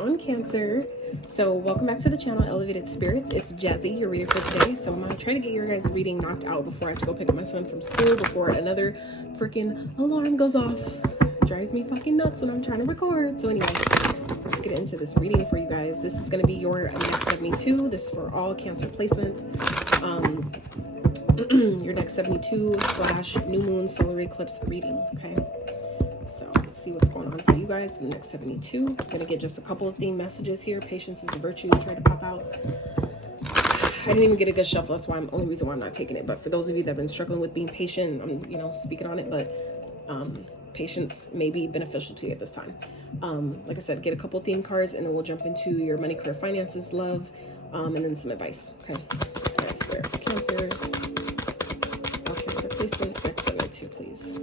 on, Cancer? So welcome back to the channel, Elevated Spirits. It's Jazi, your reader for today. So I'm gonna try to get your guys' reading knocked out before I have to go pick up my son from school, before another freaking alarm goes off. It drives me fucking nuts when I'm trying to record. So anyway, let's get into this reading for you guys. This is gonna be your next 72. This is for all Cancer placements. Your next 72 / new moon solar eclipse reading, okay? So let's see what's going on for you guys in the next 72. I'm gonna get just a couple of theme messages here. Patience is a virtue. Try to pop out. I didn't even get a good shuffle. That's why only reason why I'm not taking it. But for those of you that have been struggling with being patient, I'm speaking on it. But patience may be beneficial to you at this time. Like I said, get a couple of theme cards, and then we'll jump into your money, career, finances, love, and then some advice. Okay. All right, Spirit for Cancers. All Cancer placements next 72, please.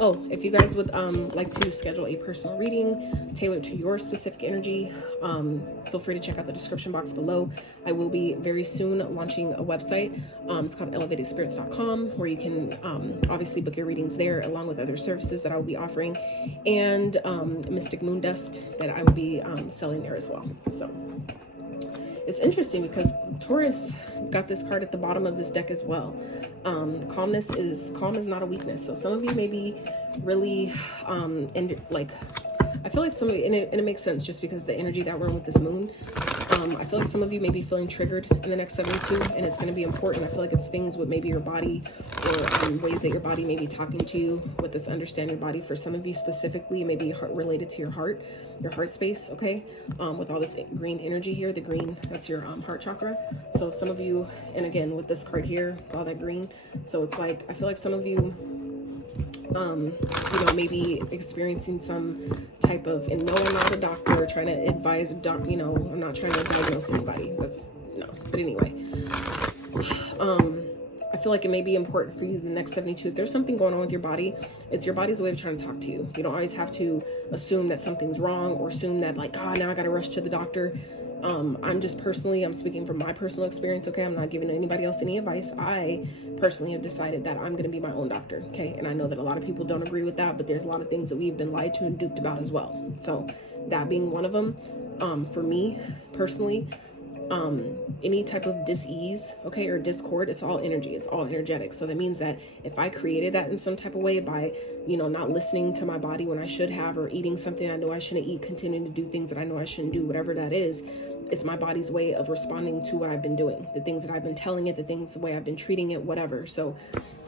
Oh, if you guys would like to schedule a personal reading tailored to your specific energy, feel free to check out the description box below. I will be very soon launching a website. It's called elevatedspirits.com, where you can obviously book your readings there, along with other services that I will be offering, and Mystic Moon Dust that I will be selling there as well. So it's interesting because Taurus got this card at the bottom of this deck as well. Calm is not a weakness. So some of you may be really I feel like some of you, and it makes sense just because the energy that we're in with this moon. I feel like some of you may be feeling triggered in the next 72, and it's going to be important. I feel like it's things with maybe your body, or ways that your body may be talking to you with this understand your body. For some of you specifically, it may be related to your heart space, okay? With all this green energy here, the green, that's your heart chakra. So some of you, and again, with this card here, all that green. So it's like, I feel like some of you, maybe experiencing some type of, and no, I'm not a doctor trying to advise, I'm not trying to diagnose anybody. But anyway, I feel like it may be important for you in the next 72. If there's something going on with your body, it's your body's way of trying to talk to you. You don't always have to assume that something's wrong, or assume that now I gotta rush to the doctor. I'm speaking from my personal experience, okay? I'm not giving anybody else any advice. I personally have decided that I'm going to be my own doctor, okay? And I know that a lot of people don't agree with that, but there's a lot of things that we've been lied to and duped about as well. So that being one of them, for me personally, any type of dis-ease, okay, or discord, it's all energy, it's all energetic. So that means that if I created that in some type of way by, not listening to my body when I should have, or eating something I know I shouldn't eat, continuing to do things that I know I shouldn't do, whatever that is, it's my body's way of responding to what I've been doing, the things that I've been telling it, the way I've been treating it, whatever. So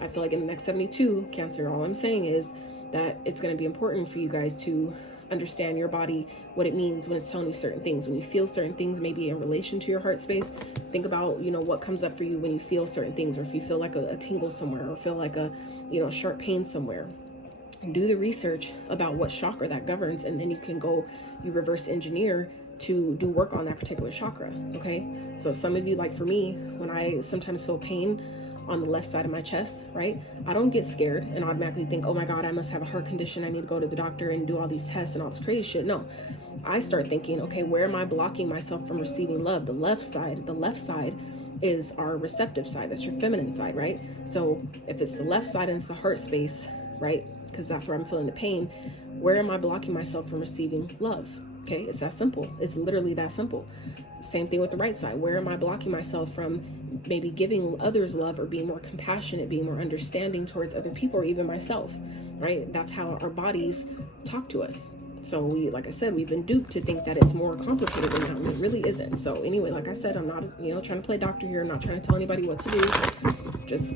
I feel like in the next 72, Cancer, all I'm saying is that it's going to be important for you guys to understand your body, what it means when it's telling you certain things. When you feel certain things, maybe in relation to your heart space, think about, what comes up for you when you feel certain things, or if you feel like a tingle somewhere, or feel like a, sharp pain somewhere. Do the research about what chakra that governs, and then you can go, you reverse engineer to do work on that particular chakra, okay? So some of you, like for me, when I sometimes feel pain on the left side of my chest, right? I don't get scared and automatically think, oh my God, I must have a heart condition. I need to go to the doctor and do all these tests and all this crazy shit. No, I start thinking, okay, where am I blocking myself from receiving love? The left side is our receptive side. That's your feminine side, right? So if it's the left side and it's the heart space, right? Because that's where I'm feeling the pain. Where am I blocking myself from receiving love? Okay, it's that simple. It's literally that simple. Same thing with the right side. Where am I blocking myself from maybe giving others love, or being more compassionate, being more understanding towards other people, or even myself, right? That's how our bodies talk to us. So like I said, we've been duped to think that it's more complicated than that, and it really isn't. So anyway, like I said, I'm not, trying to play doctor here. I'm not trying to tell anybody what to do. Just,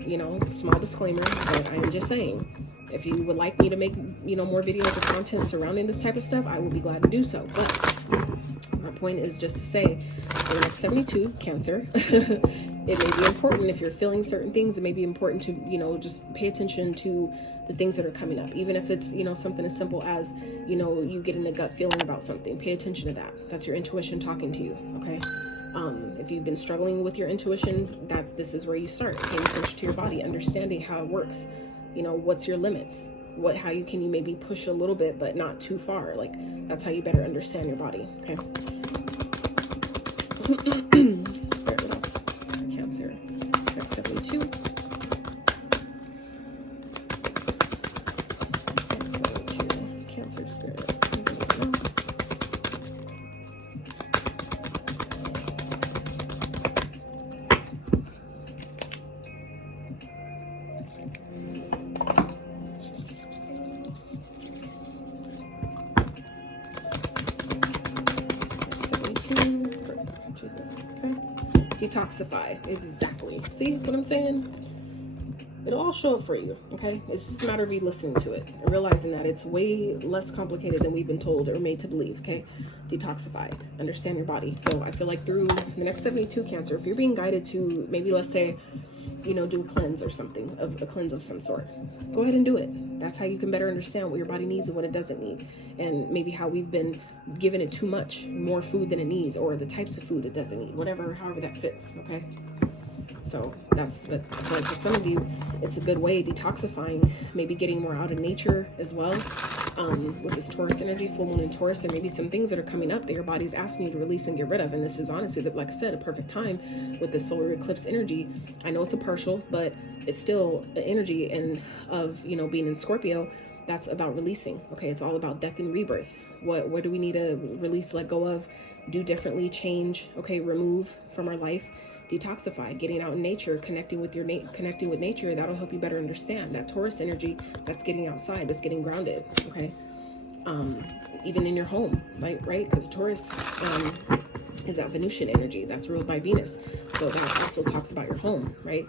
small disclaimer, but I am just saying, if you would like me to make, more videos or content surrounding this type of stuff, I will be glad to do so. But my point is just to say, for the next 72, Cancer, it may be important if you're feeling certain things. It may be important to, just pay attention to the things that are coming up. Even if it's, something as simple as, you getting a gut feeling about something. Pay attention to that. That's your intuition talking to you, okay? If you've been struggling with your intuition, this is where you start. Paying attention to your body, understanding how it works. What's your limits? How can you maybe push a little bit, but not too far? Like, that's how you better understand your body, okay? Spirit with us, Cancer, next 72. Detoxify. Exactly. See what I'm saying? It'll all show up for you, okay? It's just a matter of you listening to it and realizing that it's way less complicated than we've been told or made to believe, okay? Detoxify. Understand your body. So I feel like through the next 72, Cancer, if you're being guided to maybe, let's say, you know, do a cleanse or something, a cleanse of some sort, go ahead and do it. That's how you can better understand what your body needs and what it doesn't need. And maybe how we've been giving it too much, more food than it needs, or the types of food it doesn't need, whatever, however that fits, okay? So that's, but like for some of you, it's a good way, detoxifying, maybe getting more out of nature as well. With this Taurus energy, full moon in Taurus, there may be some things that are coming up that your body's asking you to release and get rid of. And this is honestly, like I said, a perfect time with the solar eclipse energy. I know it's a partial, but it's still the energy and of, you know, being in Scorpio, that's about releasing. Okay. It's all about death and rebirth. What do we need to release, let go of, do differently, change, okay, remove from our life, detoxify, getting out in nature, connecting with nature. That'll help you better understand that Taurus energy. That's getting outside, that's getting grounded, okay? Even in your home, right? Because Taurus is that Venusian energy that's ruled by Venus. So that also talks about your home, right?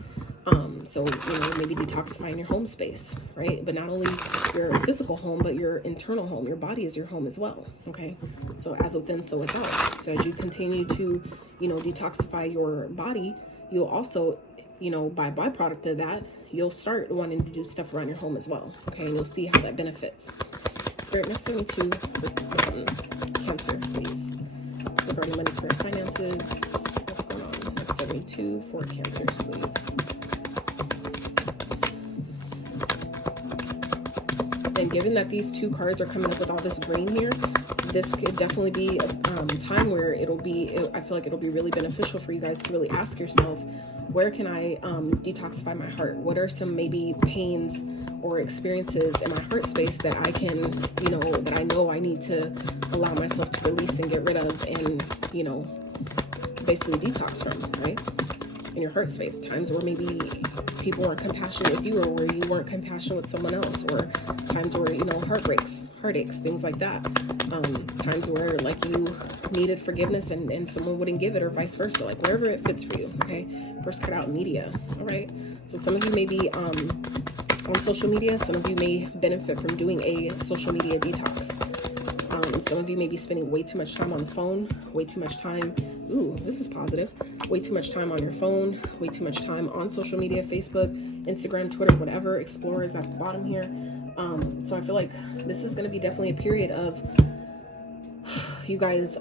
So, you know, maybe detoxifying your home space, right? But not only your physical home, but your internal home. Your body is your home as well, okay? So as within, so without. So as you continue to, you know, detoxify your body, you'll also, you know, by byproduct of that, you'll start wanting to do stuff around your home as well, okay? And you'll see how that benefits. Spirit, next 72, Cancer, please. Regarding money, career, finances, what's going on? Next 72 for Cancers, please. And given that these two cards are coming up with all this green here, this could definitely be a time where I feel like it'll be really beneficial for you guys to really ask yourself, where can I detoxify my heart? What are some maybe pains or experiences in my heart space that I can, you know, that I know I need to allow myself to release and get rid of and, you know, basically detox from, right? In your heart space, times where maybe people weren't compassionate with you, or where you weren't compassionate with someone else, or times where, you know, heartaches, things like that. Times where like you needed forgiveness and someone wouldn't give it, or vice versa, like wherever it fits for you, okay? First cut out media, all right? So some of you may be on social media. Some of you may benefit from doing a social media detox. Some of you may be spending way too much time on the phone, way too much time, ooh, this is positive, way too much time on your phone, way too much time on social media, Facebook, Instagram, Twitter, whatever. Explorer is at the bottom here. So I feel like this is going to be definitely a period of you guys,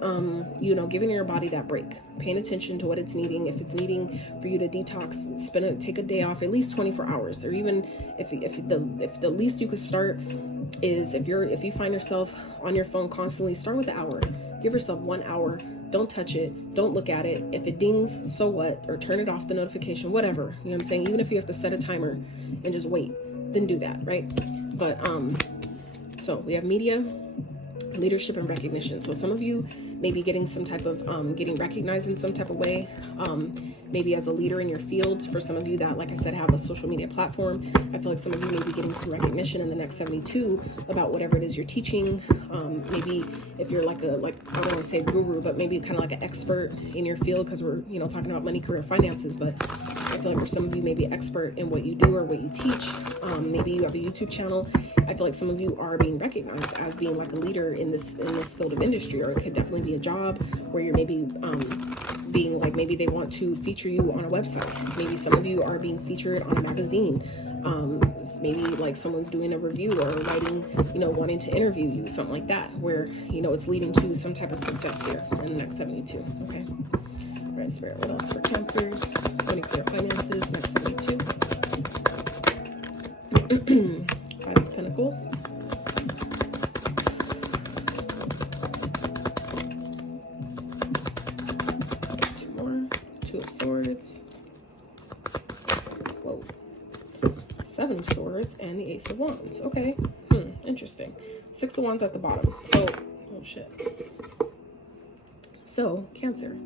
you know, giving your body that break, paying attention to what it's needing. If it's needing for you to detox, take a day off, at least 24 hours, or even if the least you could start is if you find yourself on your phone constantly, start with an hour. Give yourself 1 hour. Don't touch it. Don't look at it. If it dings, so what? Or turn it off, the notification, whatever. You know what I'm saying? Even if you have to set a timer and just wait, then do that, right? But so we have media, leadership, and recognition. So some of you may be getting some type of getting recognized in some type of way, maybe as a leader in your field. For some of you that, like I said, have a social media platform, I feel like some of you may be getting some recognition in the next 72 about whatever it is you're teaching. Maybe if you're like I don't want to say guru, but maybe kind of like an expert in your field, because we're, you know, talking about money, career, finances. But I feel like for some of you may be expert in what you do or what you teach. Maybe you have a YouTube channel. I feel like some of you are being recognized as being like a leader in this field of industry, or it could definitely be a job where you're maybe being like, maybe they want to feature you on a website. Maybe some of you are being featured on a magazine. Maybe like someone's doing a review or writing, you know, wanting to interview you, something like that, where, you know, it's leading to some type of success here in the next 72. Okay. All right, Spirit, what else for Cancers? Money, career, finances, next 72. Five of Pentacles. Two more. Two of Swords. Whoa. Seven of Swords and the Ace of Wands. Okay. Interesting. Six of Wands at the bottom. So, oh shit. So, Cancer.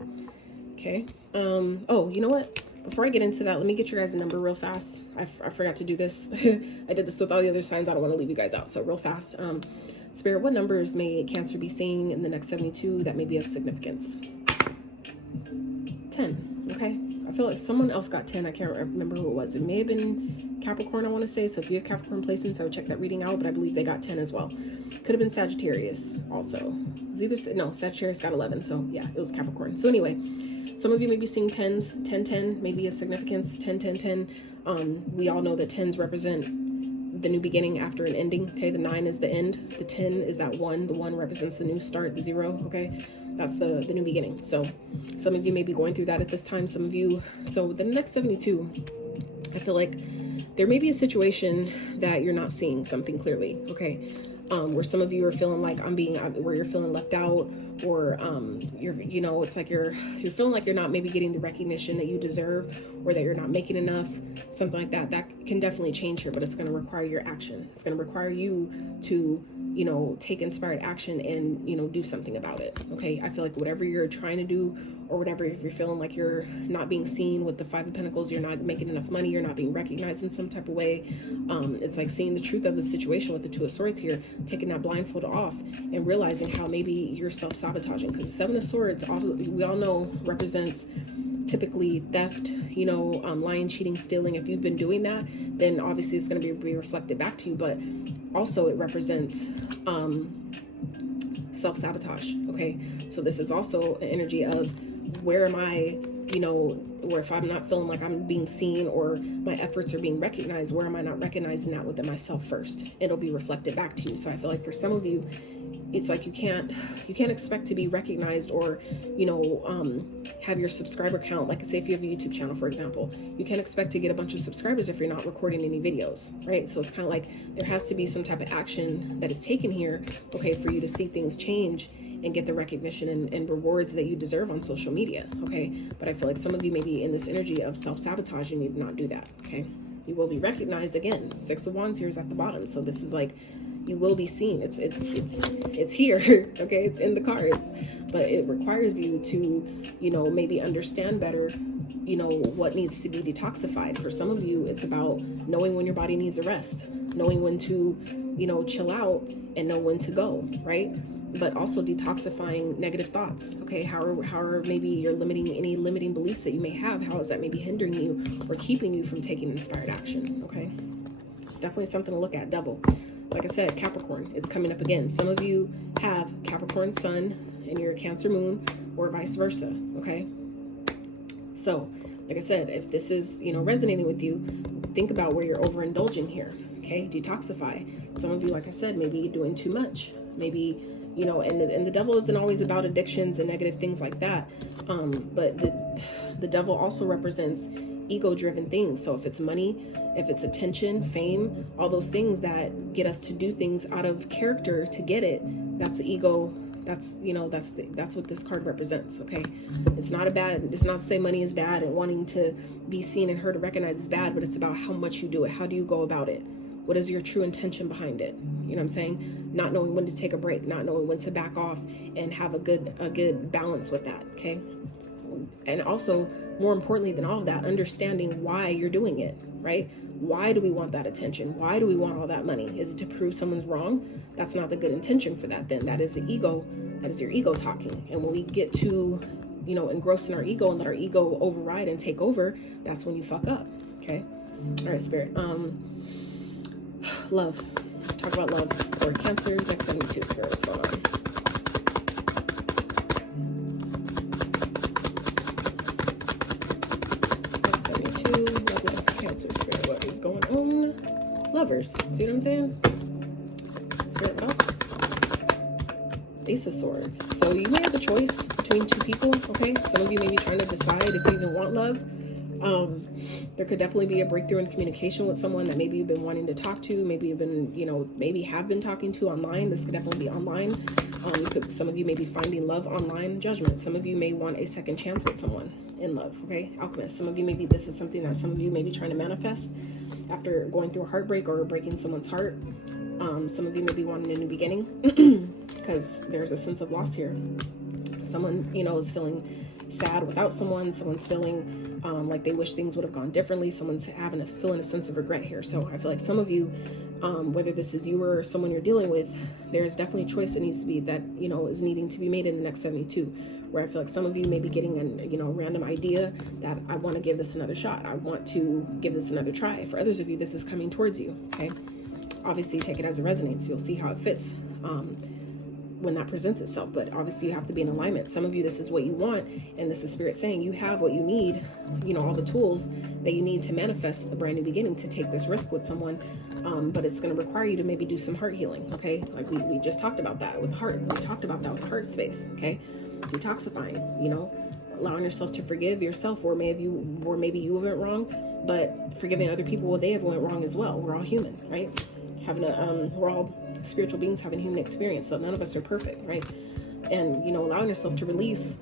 Okay. Oh, you know what? Before I get into that, let me get your guys' number real fast. I forgot to do this. I did this with all the other signs. I don't want to leave you guys out. So real fast. Spirit, what numbers may Cancer be seeing in the next 72 that may be of significance? 10. okay? I feel like someone else got 10. I can't remember who it was. It may have been Capricorn, I want to say. So if you have Capricorn placements, I would check that reading out, but I believe they got 10 as well. Could have been Sagittarius also. It was either, no, Sagittarius got 11. So yeah, it was Capricorn. So anyway, some of you may be seeing 10s, 10, 10, maybe a significance, 10, 10, 10. We all know that 10s represent the new beginning after an ending, okay? The 9 is the end. The 10 is that 1. The 1 represents the new start, the 0, okay? That's the new beginning. So some of you may be going through that at this time. Some of you, so the next 72, I feel like there may be a situation that you're not seeing something clearly, okay? Where some of you are feeling like where you're feeling left out, or you're, you know, it's like you're feeling like you're not maybe getting the recognition that you deserve, or that you're not making enough, something like that. That can definitely change here, but it's going to require your action. It's going to require you to, you know, take inspired action and, you know, do something about it. Okay. I feel like whatever you're trying to do, or whatever, if you're feeling like you're not being seen with the 5 of Pentacles, you're not making enough money, you're not being recognized in some type of way. It's like seeing the truth of the situation with the 2 of Swords here, taking that blindfold off and realizing how maybe you're self-sabotaging, because 7 of Swords, we all know, represents typically theft, you know, lying, cheating, stealing. If you've been doing that, then obviously it's going to be reflected back to you, but also it represents self-sabotage. Okay, so this is also an energy of, where am I, you know, where if I'm not feeling like I'm being seen or my efforts are being recognized, where am I not recognizing that within myself first? It'll be reflected back to you. So I feel like for some of you, it's like you can't expect to be recognized, or, you know, have your subscriber count. Like, say if you have a YouTube channel, for example, you can't expect to get a bunch of subscribers if you're not recording any videos, right? So it's kind of like there has to be some type of action that is taken here, okay, for you to see things change and get the recognition and rewards that you deserve on social media, okay? But I feel like some of you may be in this energy of self-sabotage. You need to not do that, okay? You will be recognized again. 6 of Wands here is at the bottom. So this is like, you will be seen. It's here, okay? It's in the cards, but it requires you to, you know, maybe understand better, you know, what needs to be detoxified. For some of you, it's about knowing when your body needs a rest, knowing when to, you know, chill out, and know when to go, right? But also detoxifying negative thoughts, okay? How are maybe you're limiting any limiting beliefs that you may have? How is that maybe hindering you or keeping you from taking inspired action, okay? It's definitely something to look at. Devil. Like I said, Capricorn, it's coming up again. Some of you have Capricorn sun and you're a Cancer moon, or vice versa, okay? So, like I said, if this is, you know, resonating with you, think about where you're overindulging here, okay? Detoxify. Some of you, like I said, maybe doing too much. Maybe, you know, and the devil isn't always about addictions and negative things like that. But the devil also represents ego-driven things. So if it's money, if it's attention, fame, all those things that get us to do things out of character to get it, that's ego. That's, you know, that's what this card represents, okay? It's not to say money is bad and wanting to be seen and heard and recognized is bad, but it's about how much you do it. How do you go about it? What is your true intention behind it? You know what I'm saying? Not knowing when to take a break, not knowing when to back off, and have a good balance with that, okay? And also, more importantly than all of that, understanding why you're doing it, right? Why do we want that attention? Why do we want all that money? Is it to prove someone's wrong? That's not the good intention for that then. That is the ego. That is your ego talking. And when we get to, you know, engross in our ego and let our ego override and take over, that's when you fuck up, okay? All right, Spirit. Love. Let's talk about love for Cancer. Next 72, Spirit. What's going on? Next 72. Love for Cancer, Spirit. What is going on? Lovers. See what I'm saying? Spirit, what else? Ace of Swords. So you may have a choice between two people, okay? Some of you may be trying to decide if you even want love. There could definitely be a breakthrough in communication with someone that maybe you've been wanting to talk to, maybe you've been, you know, maybe have been talking to online. This could definitely be online. Some of you may be finding love online. Judgment. Some of you may want a second chance with someone in love, okay? Alchemist. Some of you, maybe this is something that some of you may be trying to manifest after going through a heartbreak or breaking someone's heart. Some of you may be wanting a new beginning because there's a sense of loss here. Someone, you know, is feeling sad without someone. Someone's feeling like they wish things would have gone differently. Someone's feeling a sense of regret here. So I feel like some of you whether this is you or someone you're dealing with, there's definitely a choice that needs to be, that, you know, is needing to be made in the next 72, where I feel like some of you may be getting a, you know, random idea that I want to give this another shot. I want to give this another try. For others of you, this is coming towards you. Okay. Obviously take it as it resonates. You'll see how it fits when that presents itself, but obviously you have to be in alignment. Some of you, this is what you want, and this is spirit saying you have what you need, you know, all the tools that you need to manifest a brand new beginning, to take this risk with someone, but it's going to require you to maybe do some heart healing. Okay, like we just talked about that with heart. We talked about that with the heart space. Okay, detoxifying, you know, allowing yourself to forgive yourself, or maybe you went wrong, but forgiving other people what they have went wrong as well. We're all human, right? We're all spiritual beings having human experience, so none of us are perfect, right? And, you know, allowing yourself to release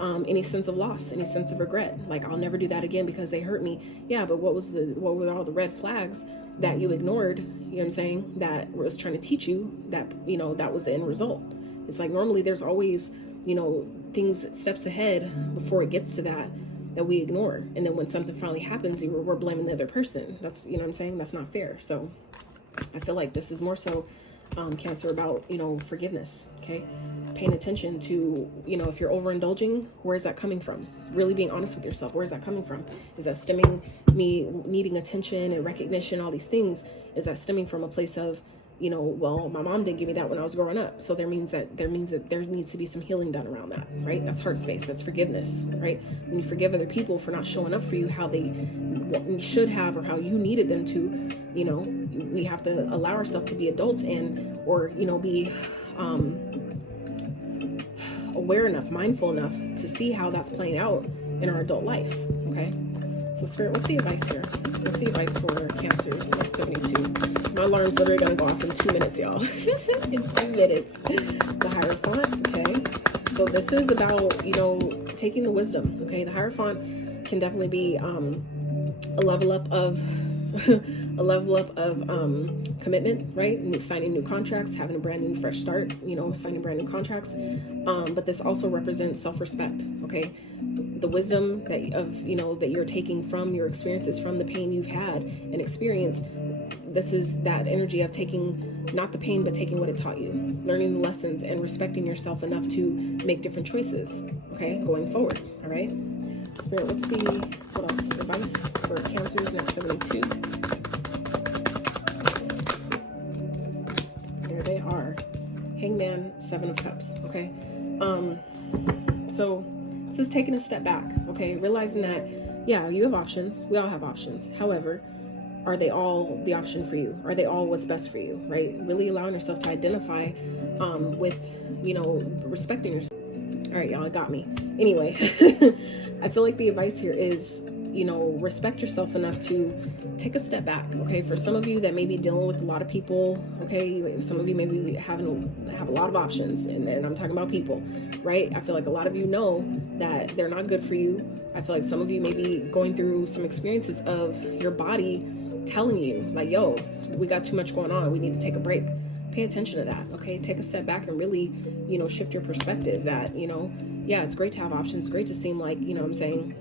any sense of loss, any sense of regret. Like, I'll never do that again because they hurt me. Yeah, but what were all the red flags that you ignored, you know what I'm saying, that was trying to teach you that, you know, that was the end result. It's like, normally there's always, you know, things, steps ahead before it gets to that we ignore. And then when something finally happens, we're blaming the other person. That's, you know what I'm saying? That's not fair. So I feel like this is more so, Cancer, about, you know, forgiveness. Okay. Paying attention to, you know, if you're overindulging, where is that coming from? Really being honest with yourself. Where is that coming from? Is that stemming me needing attention and recognition, all these things? Is that stemming from a place of, you know, well, my mom didn't give me that when I was growing up, so there needs to be some healing done around that, right? That's heart space. That's forgiveness, right? When you forgive other people for not showing up for you how they should have, or how you needed them to, you know, we have to allow ourselves to be adults or you know, be aware enough, mindful enough to see how that's playing out in our adult life. Okay, so Spirit, what's the advice here? What's the advice for Cancers 72? My alarm's literally gonna go off in 2 minutes, y'all. In 2 minutes. The Hierophant. Okay, so this is about, you know, taking the wisdom. Okay, the Hierophant can definitely be a level up of commitment, right? Signing new contracts, having a brand new fresh start, you know, signing brand new contracts. But this also represents self-respect. Okay, the wisdom that you're taking from your experiences, from the pain you've had and experienced. This is that energy of taking not the pain, but taking what it taught you, learning the lessons, and respecting yourself enough to make different choices. Okay, going forward. All right. Spirit, what else? Advice for Cancers next 72. There they are. Hangman, 7 of Cups. Okay. So this is taking a step back. Okay, realizing that, yeah, you have options. We all have options. However, are they all the option for you? Are they all what's best for you? Right? Really allowing yourself to identify with, you know, respecting yourself. All right, y'all, it got me. Anyway, I feel like the advice here is, you know, respect yourself enough to take a step back. Okay, for some of you that may be dealing with a lot of people. Okay, some of you may be have a lot of options, and I'm talking about people, right? I feel like a lot of you know that they're not good for you. I feel like some of you may be going through some experiences of your body telling you, like, yo, we got too much going on. We need to take a break. Pay attention to that. Okay, take a step back and really, you know, shift your perspective that, you know, yeah, it's great to have options. It's great to seem like, you know what I'm saying,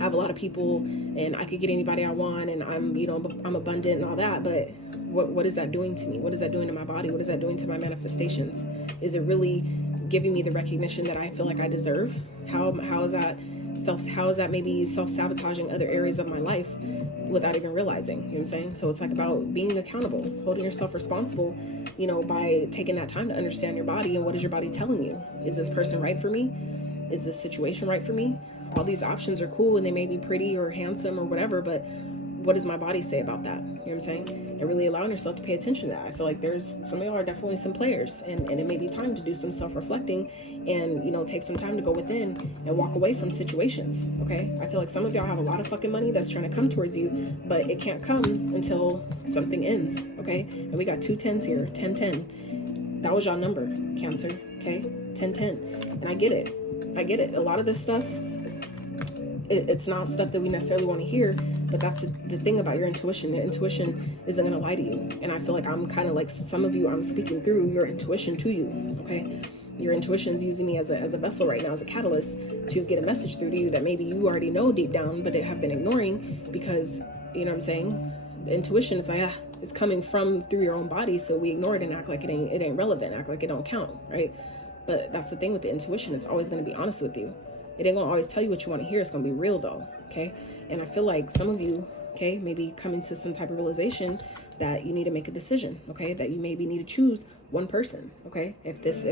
I have a lot of people and I could get anybody I want, and I'm, you know, I'm abundant and all that, but what is that doing to me? What is that doing to my body? What is that doing to my manifestations? Is it really giving me the recognition that I feel like I deserve? How is that maybe self-sabotaging other areas of my life without even realizing? You know what I'm saying? So it's like about being accountable, holding yourself responsible, you know, by taking that time to understand your body and what is your body telling you? Is this person right for me? Is this situation right for me? All these options are cool and they may be pretty or handsome or whatever, but what does my body say about that? You know what I'm saying? And really allowing yourself to pay attention to that. I feel like there's some of y'all are definitely some players, and it may be time to do some self-reflecting and, you know, take some time to go within and walk away from situations. Okay, I feel like some of y'all have a lot of fucking money that's trying to come towards you, but it can't come until something ends. Okay, and we got 2 10s here. 10-10. That was y'all number, Cancer. Okay, 10-10. And I get it. A lot of this stuff, it's not stuff that we necessarily want to hear, but that's the thing about your intuition. The intuition isn't going to lie to you. And I feel like I'm kind of like some of you, I'm speaking through your intuition to you. Okay, your intuition is using me as a vessel right now, as a catalyst to get a message through to you that maybe you already know deep down, but have been ignoring because, you know what I'm saying, the intuition is like, it's coming through your own body, so we ignore it and act like it ain't relevant, act like it don't count, right? But that's the thing with the intuition, it's always going to be honest with you. It ain't gonna always tell you what you want to hear. It's gonna be real though, okay? And I feel like some of you, okay, maybe coming to some type of realization that you need to make a decision, okay? That you maybe need to choose one person, okay? If this,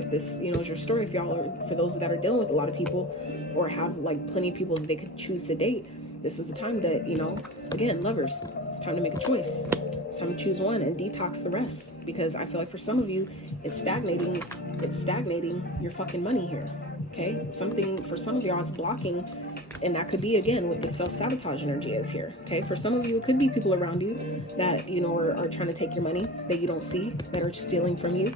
you know, is your story, if y'all are, for those that are dealing with a lot of people or have like plenty of people that they could choose to date, this is the time that, you know, again, lovers, it's time to make a choice. It's time to choose one and detox the rest, because I feel like for some of you, it's stagnating your fucking money here. Okay, something for some of y'all is blocking, and that could be again what the self-sabotage energy is here. Okay, for some of you it could be people around you that, you know, are trying to take your money that you don't see, that are stealing from you,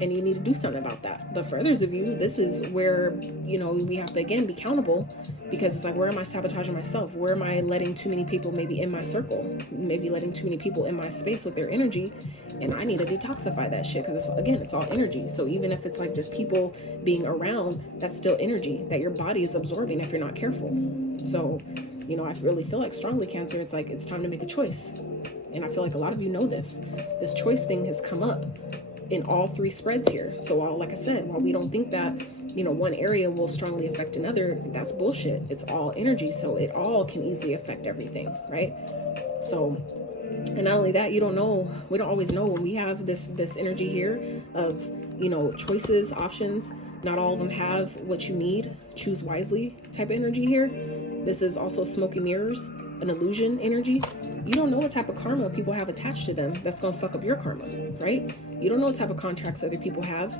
and you need to do something about that. But for others of you, this is where, you know, we have to again be accountable, because it's like, where am I sabotaging myself? Where am I letting too many people maybe in my circle, maybe letting too many people in my space with their energy? And I need to detoxify that shit, because again, it's all energy. So even if it's like just people being around, that's still energy that your body is absorbing if you're not careful. So, you know, I really feel like strongly, Cancer, it's like it's time to make a choice. And I feel like a lot of you know this choice thing has come up in all three spreads here. So while, like I said, while we don't think that, you know, one area will strongly affect another, that's bullshit. It's all energy, so it all can easily affect everything, right? So, and not only that, you don't know, we don't always know when we have this energy here of, you know, choices, options. Not all of them have what you need. Choose wisely type of energy here. This is also smoke and mirrors, an illusion energy. You don't know what type of karma people have attached to them that's gonna fuck up your karma, right? You don't know what type of contracts other people have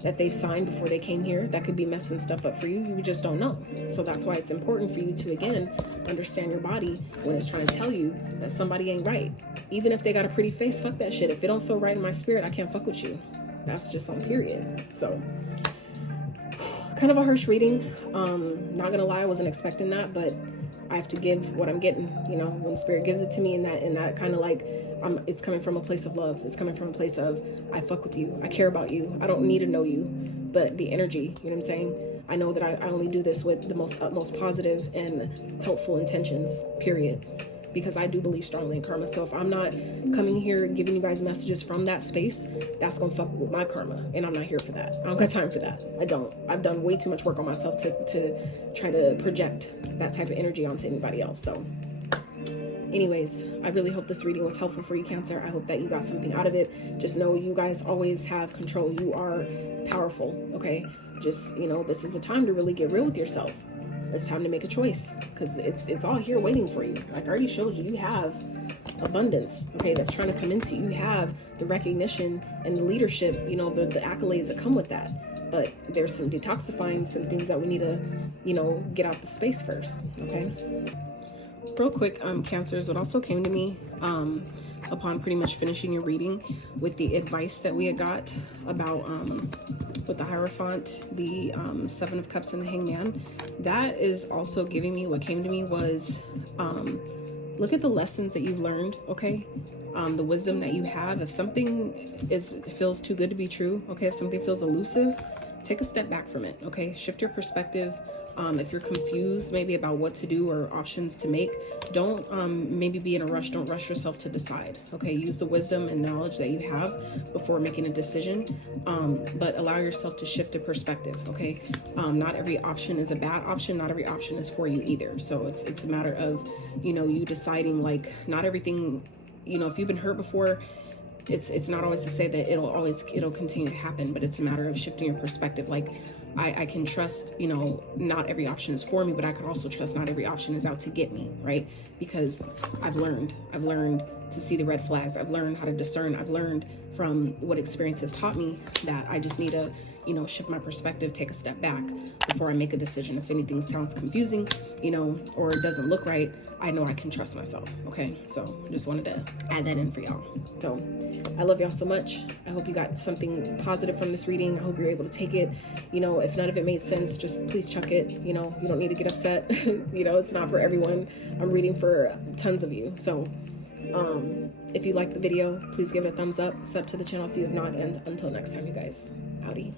that they've signed before they came here that could be messing stuff up for you. You just don't know. So that's why it's important for you to, again, understand your body when it's trying to tell you that somebody ain't right. Even if they got a pretty face, fuck that shit. If it don't feel right in my spirit, I can't fuck with you. That's just on period. So kind of a harsh reading. Not gonna lie, I wasn't expecting that, but I have to give what I'm getting, you know, when spirit gives it to me, and that kind of like, it's coming from a place of love. It's coming from a place of, I fuck with you. I care about you. I don't need to know you, but the energy, you know what I'm saying? I know that I only do this with the utmost positive and helpful intentions, period. Because I do believe strongly in karma. So if I'm not coming here giving you guys messages from that space, that's gonna fuck with my karma, and I'm not here for that. I don't got time for that. I don't. I've done way too much work on myself to try to project that type of energy onto anybody else. So anyways, I really hope this reading was helpful for you, Cancer. I hope that you got something out of it. Just know you guys always have control. You are powerful, okay? Just, you know, this is a time to really get real with yourself. It's time to make a choice, because it's all here waiting for you. Like I already showed you, you have abundance, okay, that's trying to come into you. You have the recognition and the leadership, you know, the accolades that come with that. But there's some detoxifying, some things that we need to, you know, get out the space first, okay? Real quick, Cancers, what also came to me upon pretty much finishing your reading with the advice that we had got about with the Hierophant, the Seven of Cups and the Hangman, that is also giving me, what came to me was, look at the lessons that you've learned, okay? The wisdom that you have. If something feels too good to be true, okay, if something feels elusive, take a step back from it, okay? Shift your perspective. If you're confused maybe about what to do or options to make, don't maybe be in a rush. Don't rush yourself to decide, okay? Use the wisdom and knowledge that you have before making a decision, but allow yourself to shift a perspective, okay? Not every option is a bad option. Not every option is for you either. So it's a matter of, you know, you deciding, like, not everything, you know, if you've been hurt before, it's not always to say that it'll continue to happen, but it's a matter of shifting your perspective. Like, I can trust, you know, not every option is for me, but I can also trust not every option is out to get me, right? Because I've learned to see the red flags. I've learned how to discern. I've learned from what experience has taught me that I just need to, you know, shift my perspective, take a step back before I make a decision. If anything sounds confusing, you know, or it doesn't look right, I know I can trust myself, okay? So I just wanted to add that in for y'all. So I love y'all so much. I hope you got something positive from this reading. I hope you're able to take it. You know, if none of it made sense, just please chuck it. You know, you don't need to get upset. You know, it's not for everyone. I'm reading for tons of you. So if you liked the video, please give it a thumbs up. Sub to the channel if you have not. And until next time, you guys. Howdy.